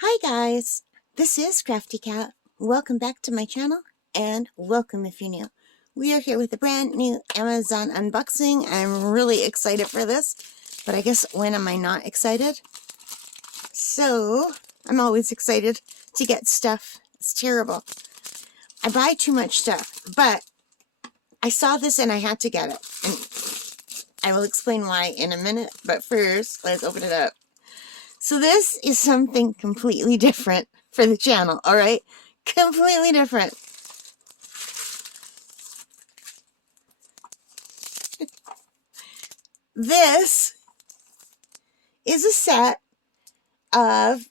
Hi guys, this is Crafty Cat. Welcome back to my channel and welcome if you're new. We are here with a brand new Amazon unboxing. I'm really excited for this, but I guess when am I not excited? So, I'm always excited to get stuff. It's terrible. I buy too much stuff, but I saw this and I had to get it. And I will explain why in a minute, but first, let's open it up. So this is something completely different for the channel, all right? Completely different. This is a set of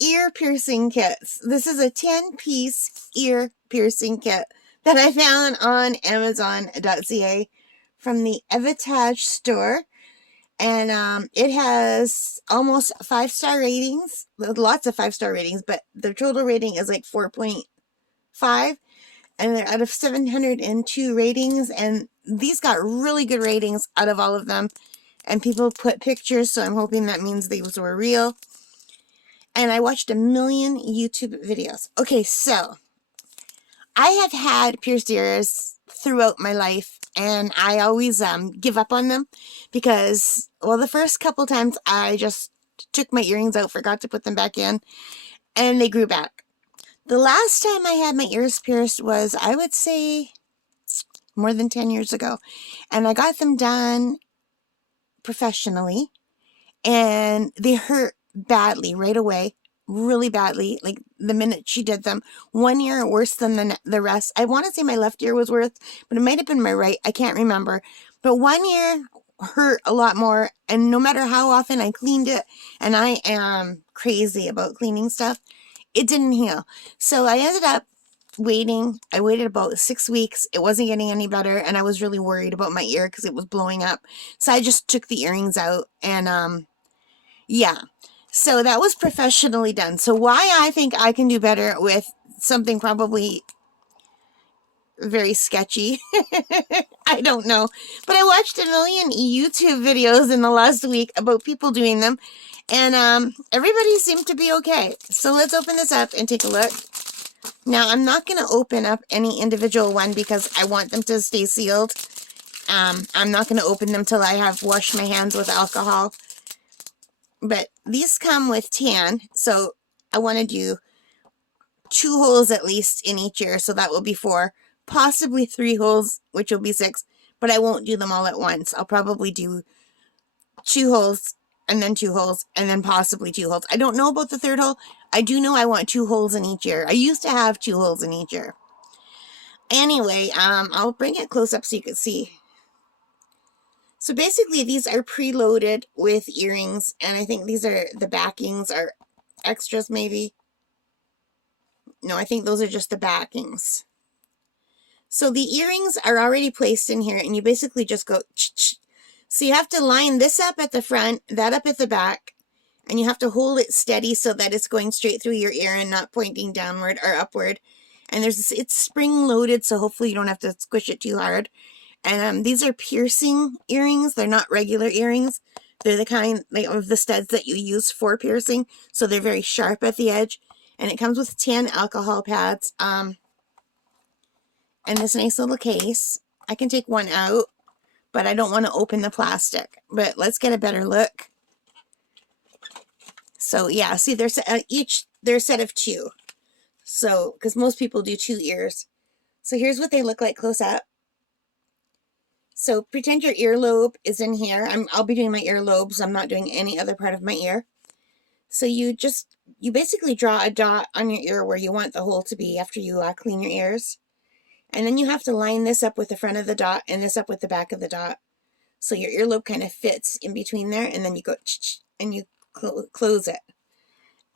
ear piercing kits. This is a 10-piece ear piercing kit that I found on Amazon.ca from the Evitage store. And it has almost 5-star ratings, lots of 5-star ratings, but the total rating is like 4.5, and they're out of 702 ratings, and these got really good ratings out of all of them, and people put pictures, so I'm hoping that means these were real. And I watched a million YouTube videos. Okay, so I have had pierced ears throughout my life, and I always give up on them because, well, the first couple times I just took my earrings out, forgot to put them back in, and they grew back. The last time I had my ears pierced was, I would say, more than 10 years ago, and I got them done professionally, and they hurt badly right away. Really badly, like the minute she did them. One ear worse than the rest. I want to say my left ear was worse, but it might have been my right. I can't remember. But one ear hurt a lot more, and no matter how often I cleaned it, and I am crazy about cleaning stuff, it didn't heal. So I ended up waiting. I waited about 6 weeks. It wasn't getting any better, and I was really worried about my ear because it was blowing up. So I just took the earrings out, and yeah. So that was professionally done. So why I think I can do better with something probably very sketchy, I don't know. But I watched a million YouTube videos in the last week about people doing them, and everybody seemed to be okay. So let's open this up and take a look. Now, I'm not going to open up any individual one because I want them to stay sealed. I'm not going to open them till I have washed my hands with alcohol. But these come with tan, so I want to do 2 holes at least in each ear, so that will be 4, possibly 3 holes, which will be 6, but I won't do them all at once. I'll probably do 2 holes, and then 2 holes, and then possibly 2 holes. I don't know about the 3rd hole. I do know I want 2 holes in each ear. I used to have 2 holes in each ear. Anyway, I'll bring it close up so you can see. So basically, these are preloaded with earrings, and I think these are, the backings are extras maybe. No, I think those are just the backings. So the earrings are already placed in here, and you basically just go ch-ch. So you have to line this up at the front, that up at the back, and you have to hold it steady so that it's going straight through your ear and not pointing downward or upward. And it's spring loaded, so hopefully you don't have to squish it too hard. And these are piercing earrings. They're not regular earrings. They're the kind of the studs that you use for piercing. So they're very sharp at the edge. And it comes with 10 alcohol pads. And this nice little case. I can take one out, but I don't want to open the plastic. But let's get a better look. So yeah, see, they're they're a set of 2. So, because most people do 2 ears. So here's what they look like close up. So pretend your earlobe is in here. I'll be doing my earlobes. I'm not doing any other part of my ear. So you basically draw a dot on your ear where you want the hole to be after you clean your ears. And then you have to line this up with the front of the dot and this up with the back of the dot. So your earlobe kind of fits in between there, and then you go and you close it.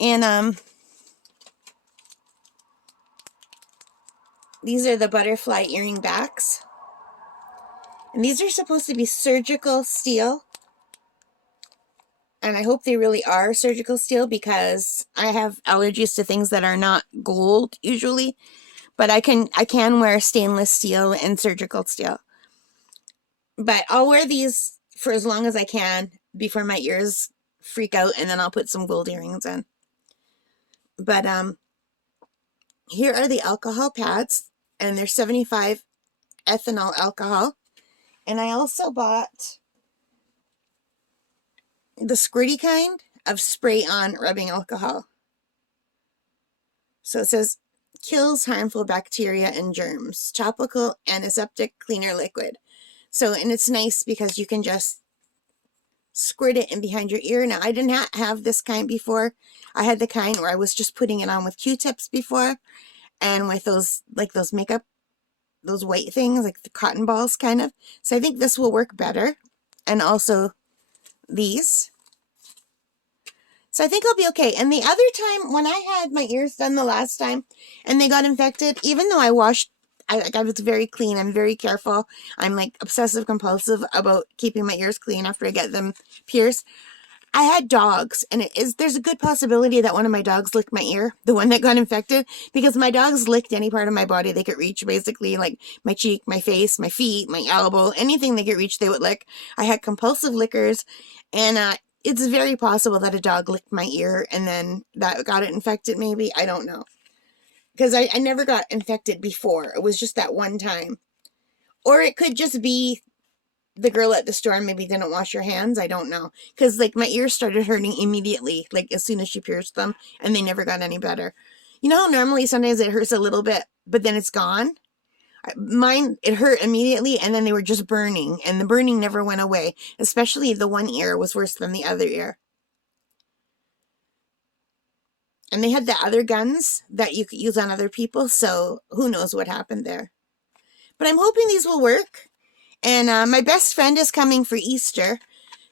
And these are the butterfly earring backs. And these are supposed to be surgical steel. And I hope they really are surgical steel because I have allergies to things that are not gold usually. But I can wear stainless steel and surgical steel. But I'll wear these for as long as I can before my ears freak out, and then I'll put some gold earrings in. But here are the alcohol pads, and they're 75 ethanol alcohol. And I also bought the squirty kind of spray-on rubbing alcohol. So it says, kills harmful bacteria and germs. Topical antiseptic cleaner liquid. So, and it's nice because you can just squirt it in behind your ear. Now, I didn't have this kind before. I had the kind where I was just putting it on with Q-tips before. And with those, like those makeup, those white things, like the cotton balls kind of. So I think this will work better. And also these. So I think I'll be okay. And the other time, when I had my ears done the last time, and they got infected, even though I washed, I was very clean, I'm very careful. I'm like obsessive compulsive about keeping my ears clean after I get them pierced. I had dogs, and there's a good possibility that one of my dogs licked my ear, the one that got infected, because my dogs licked any part of my body they could reach, basically, like my cheek, my face, my feet, my elbow, anything they could reach, they would lick. I had compulsive lickers, and it's very possible that a dog licked my ear, and then that got it infected, maybe. I don't know. Because I never got infected before. It was just that one time. Or it could just be the girl at the store maybe didn't wash her hands. I don't know. Because, like, my ears started hurting immediately, like, as soon as she pierced them, and they never got any better. You know how normally sometimes it hurts a little bit, but then it's gone? Mine, it hurt immediately, and then they were just burning, and the burning never went away. Especially the one ear was worse than the other ear. And they had the other guns that you could use on other people, so who knows what happened there. But I'm hoping these will work. And my best friend is coming for Easter,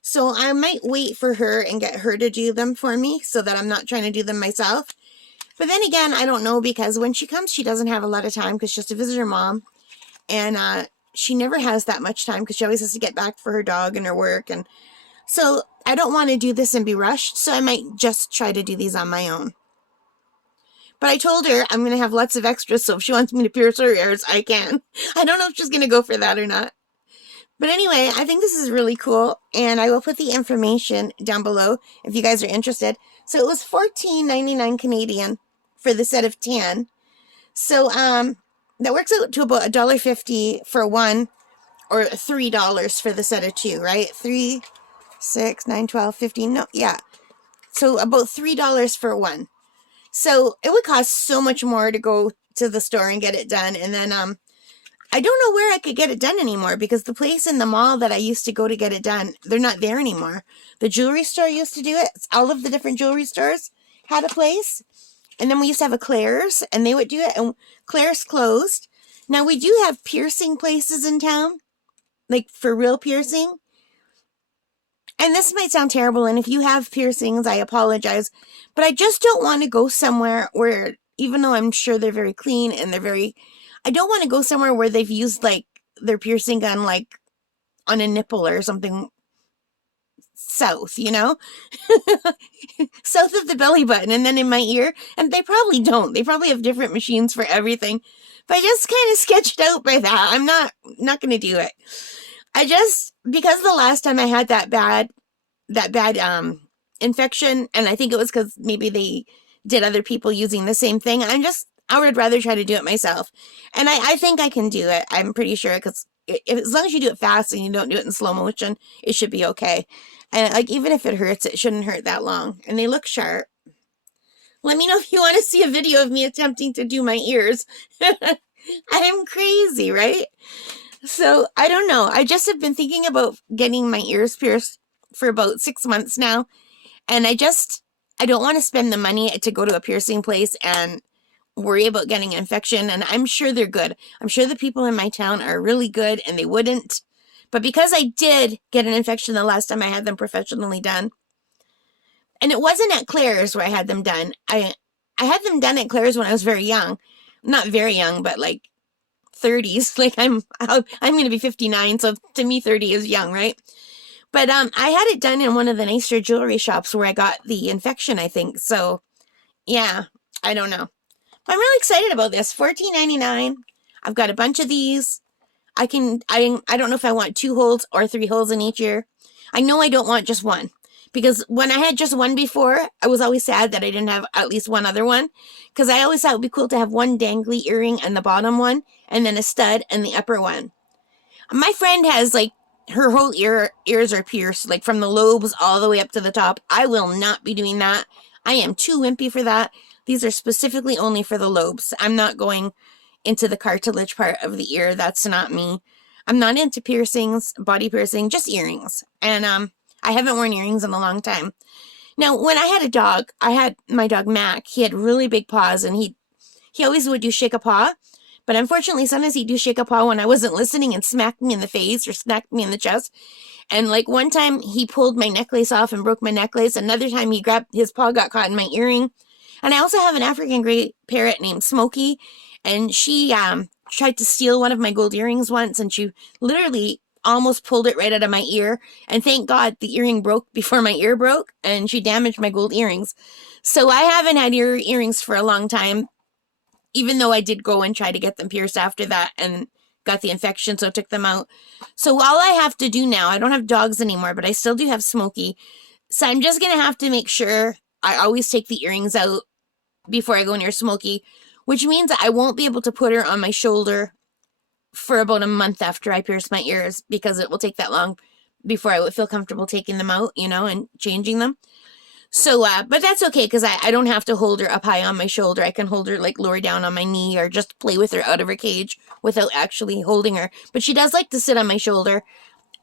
so I might wait for her and get her to do them for me so that I'm not trying to do them myself. But then again, I don't know, because when she comes, she doesn't have a lot of time because she has to visit her mom. And she never has that much time because she always has to get back for her dog and her work. And so I don't want to do this and be rushed, so I might just try to do these on my own. But I told her I'm going to have lots of extras, so if she wants me to pierce her ears, I can. I don't know if she's going to go for that or not. But anyway, I think this is really cool, and I will put the information down below if you guys are interested. So it was $14.99 Canadian for the set of 10. So that works out to about $1.50 for one, or $3 for the set of 2, right? 3, 6, 9, 12, 15. No, yeah. So about $3 for one. So it would cost so much more to go to the store and get it done. And then I don't know where I could get it done anymore, because the place in the mall that I used to go to get it done, they're not there anymore. The jewelry store used to do it. All of the different jewelry stores had a place. And then we used to have a Claire's, and they would do it, and Claire's closed. Now, we do have piercing places in town, like for real piercing. And this might sound terrible, and if you have piercings, I apologize. But I just don't want to go somewhere where, even though I'm sure they're very clean and I don't want to go somewhere where they've used, like, their piercing gun, like, on a nipple or something south, you know? South of the belly button, and then in my ear. And they probably don't. They probably have different machines for everything. But I just kind of sketched out by that. I'm not going to do it. Because the last time I had that bad infection, and I think it was because maybe they did other people using the same thing, I would rather try to do it myself. And I think I can do it. I'm pretty sure, because as long as you do it fast and you don't do it in slow motion, it should be okay. And like, even if it hurts, it shouldn't hurt that long. And they look sharp. Let me know if you want to see a video of me attempting to do my ears. I'm crazy, right? So, I don't know. I just have been thinking about getting my ears pierced for about 6 months now. And I don't want to spend the money to go to a piercing place and worry about getting an infection. And I'm sure they're good. I'm sure the people in my town are really good, and they wouldn't. But because I did get an infection the last time I had them professionally done, and it wasn't at Claire's where I had them done. I had them done at Claire's when I was very young. Not very young, but like 30s. Like I'm going to be 59, so to me 30 is young, right? But I had it done in one of the nicer jewelry shops where I got the infection, I think. So, yeah, I don't know. I'm really excited about this. $14.99. I've got a bunch of these. I don't know if I want 2 holes or 3 holes in each ear. I know I don't want just one, because when I had just one before, I was always sad that I didn't have at least one other one, because I always thought it would be cool to have one dangly earring and the bottom one, and then a stud and the upper one. My friend has like her whole ears are pierced, like from the lobes all the way up to the top. I will not be doing that. I am too wimpy for that. These are specifically only for the lobes. I'm not going into the cartilage part of the ear. That's not me. I'm not into piercings, body piercing, just earrings. And I haven't worn earrings in a long time. Now, when I had a dog, I had my dog Mac. He had really big paws, and he always would do shake a paw. But unfortunately, sometimes he'd do shake a paw when I wasn't listening and smacked me in the face or smacked me in the chest. And like one time he pulled my necklace off and broke my necklace. Another time he grabbed, his paw got caught in my earring. And I also have an African gray parrot named Smokey. And she tried to steal one of my gold earrings once. And she literally almost pulled it right out of my ear. And thank God the earring broke before my ear broke. And she damaged my gold earrings. So I haven't had earrings for a long time, even though I did go and try to get them pierced after that and got the infection, so I took them out. So all I have to do now, I don't have dogs anymore, but I still do have Smokey. So I'm just going to have to make sure I always take the earrings out before I go near Smokey, which means I won't be able to put her on my shoulder for about a month after I pierce my ears, because it will take that long before I would feel comfortable taking them out, you know, and changing them. So, but that's okay, because I don't have to hold her up high on my shoulder. I can hold her like lower down on my knee, or just play with her out of her cage without actually holding her. But she does like to sit on my shoulder,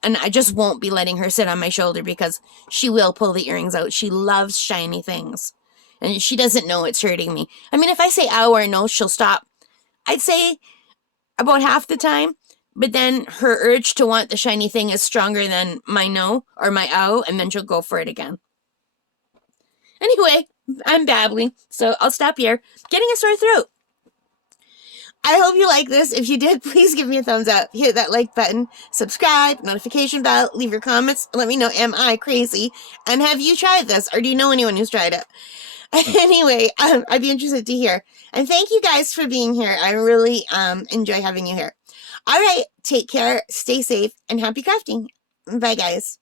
and I just won't be letting her sit on my shoulder because she will pull the earrings out. She loves shiny things, and she doesn't know it's hurting me. I mean, if I say ow or no, she'll stop. I'd say about half the time, but then her urge to want the shiny thing is stronger than my no or my ow, and then she'll go for it again. Anyway, I'm babbling, so I'll stop here. Getting a sore throat. I hope you like this. If you did, please give me a thumbs up. Hit that like button, subscribe, notification bell, leave your comments. Let me know, am I crazy? And have you tried this, or do you know anyone who's tried it? Anyway, I'd be interested to hear. And thank you guys for being here. I really enjoy having you here. All right, take care, stay safe, and happy crafting. Bye, guys.